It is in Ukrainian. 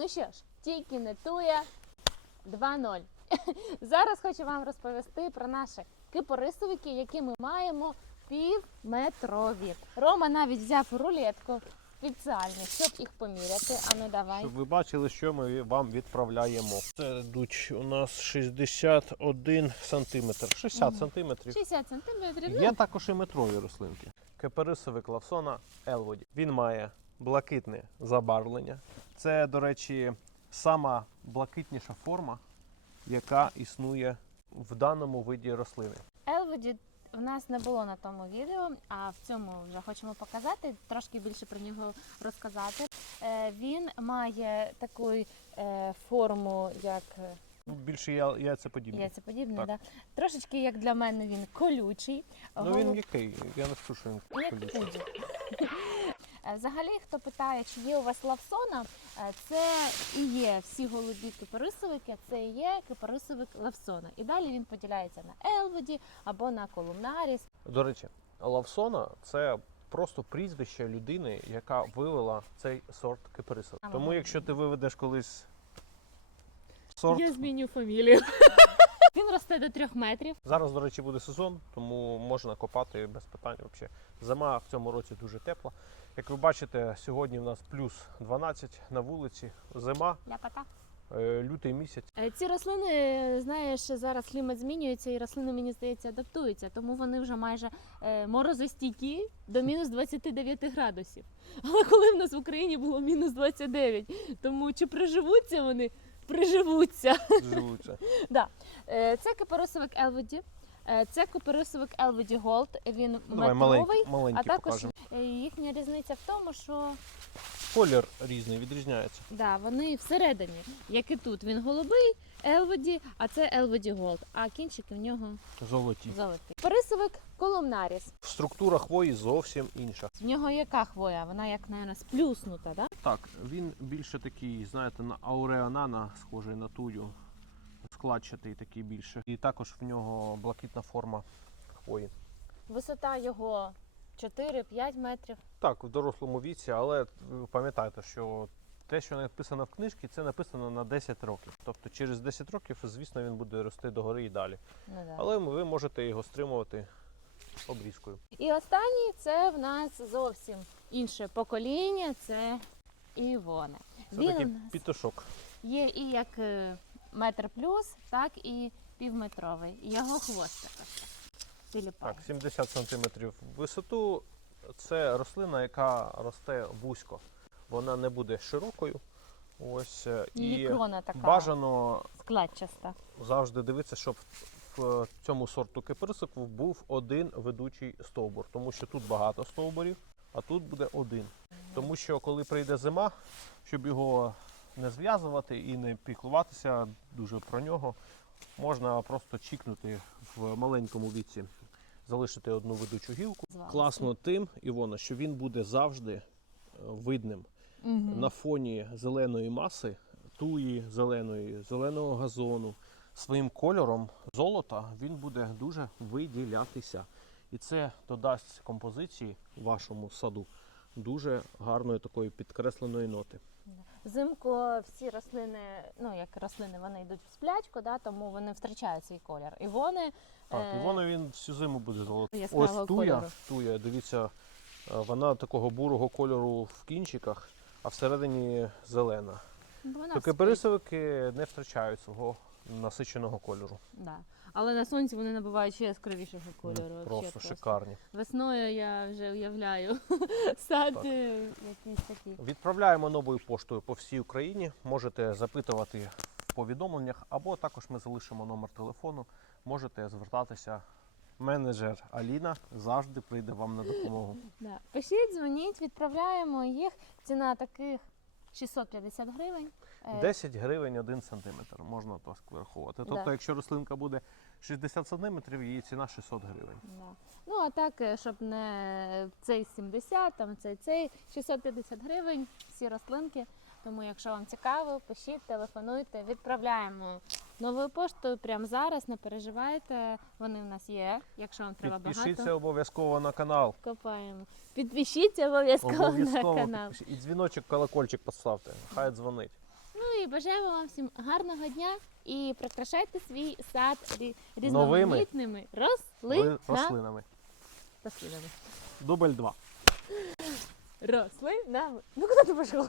Ну що ж, тільки не тує 2-0. Зараз хочу вам розповісти про наші кипарисовики, які ми маємо півметрові. Рома навіть взяв рулетку спеціально, щоб їх поміряти. А ну давай. Щоб ви бачили, що ми вам відправляємо. Це йдуть у нас 61 сантиметр. 60 Мгм. сантиметрів. 60 сантиметрів. Є Ну, також і метрові рослинки. Кипарисовик Лавсона Елводі. Він має блакитне забарвлення. Це, до речі, сама блакитніша форма, яка існує в даному виді рослини. Елводі в нас не було на тому відео, а в цьому вже хочемо показати, трошки більше про нього розказати. Е, Він має таку е, форму, як е, Більше я, яйцеподібний. яйцеподібний, Так. да? трошечки як для мене він колючий. Ну він м'який, я не скажу, що він колючий. Е, Взагалі, хто питає, чи є у вас лавсона, е, це і є всі голубі кипарисовики, це і є кипарисовик лавсона. І далі він поділяється на елводі або на колумнаріс. До речі, Лавсона це просто прізвище людини, яка вивела цей сорт кипарису. Тому якщо ти виведеш колись сорт, Я зміню фамілію. Він росте до трьох метрів. зараз, до речі, буде сезон, тому можна копати без питань. Взагалі. Зима в цьому році дуже тепла. Як ви бачите, сьогодні в нас плюс 12 на вулиці. Зима, Ляпота. е, лютий місяць. Е, Ці рослини, знаєш, зараз клімат змінюється, і рослини, мені здається, адаптуються, тому вони вже майже е, морозостійкі до мінус 29 градусів. Але коли в нас в Україні було мінус 29, тому чи приживуться вони? Приживуться. Живуться. Е, Це кипарисовик Елводі. Е, Це кипарисовик Елводі Голд. Він Ну, Давай метровий. маленький, А також покажемо. е, їхня різниця в тому, що Колір різний, відрізняється. да, вони всередині, як і тут. Він голубий, Елводі, а це Елводі Голд. А кінчики в нього Золоті. золотий. Парисовик колумнаріс. Структура хвої зовсім інша. В нього яка хвоя? Вона як, наверное, сплюснута, да? Так, він більше такий, знаєте, на ауреанана, схожий на тую. Складчатий такий більше. І також в нього блакитна форма хвої. Висота його 4-5 метрів. Так, в дорослому віці, але пам'ятайте, що те, що написано в книжці, це написано на 10 років. Тобто через 10 років, звісно, він буде рости догори і далі. Ну, да. Але ви можете його стримувати обрізкою. І останній це в нас зовсім інше покоління, це Івони. Це Він такий пітушок. є і як е, метр плюс, так і півметровий. Його хвостик ось так. 70 см висоту. Це рослина, яка росте вузько. Вона не буде широкою. Ось е, і крона така бажано складчаста. завжди дивитися, щоб в цьому сорту кипарисику був один ведучий стовбур, тому що тут багато стовбурів, а тут буде один. Тому що коли прийде зима, щоб його не зв'язувати і не піклуватися дуже про нього, можна просто чікнути в маленькому віці, залишити одну ведучу гілку. Класно тим, Івона, що він буде завжди е, видним Мгм. на фоні зеленої маси, туї зеленої, зеленого газону, своїм кольором золота він буде дуже виділятися. І це додасть композиції вашому саду дуже гарної такої підкресленої ноти. Взимку всі рослини, ну як рослини, вони йдуть в сплячку, да, тому вони втрачають свій колір. І вони Так, Е, і воно він всю зиму буде золотий. Ось туя, туя, дивіться, е, вона такого бурого кольору в кінчиках, а всередині зелена. вона То спить. не втрачають свого насиченого кольору. Да. Але на сонці вони набувають ще яскравішого кольору. Вообще Просто шикарні. Весною я вже уявляю сад Так. е, якийсь. Відправляємо новою поштою по всій Україні. Можете запитувати в повідомленнях, або також ми залишимо номер телефону. Можете звертатися. Менеджер Аліна завжди прийде вам на допомогу. Да. Пишіть, дзвоніть, відправляємо їх. Ціна таких 650 гривень. Е, 10 гривень 1 сантиметр можна так враховувати. Тобто, Да. якщо рослинка буде 60 сантиметрів, її ціна 600 гривень. Да. Ну а так, е, щоб не цей 70, там цей цей 650 гривень, всі рослинки. Тому, якщо вам цікаво, пишіть, телефонуйте, відправляємо новою поштою прямо зараз. Не переживайте, вони в нас є. Якщо вам треба Підпишіться багато, обов'язково на канал. копаємо. Підпишіться обов'язково на канал. підпишіть. І дзвіночок, колокольчик поставте. Хай дзвонить. І бажаємо вам всім гарного дня і прикрашайте свій сад рі- різноманітними рослинами. рослинами. Рослинами. Дубль 2. Рослинами. Ну куди ти пішов?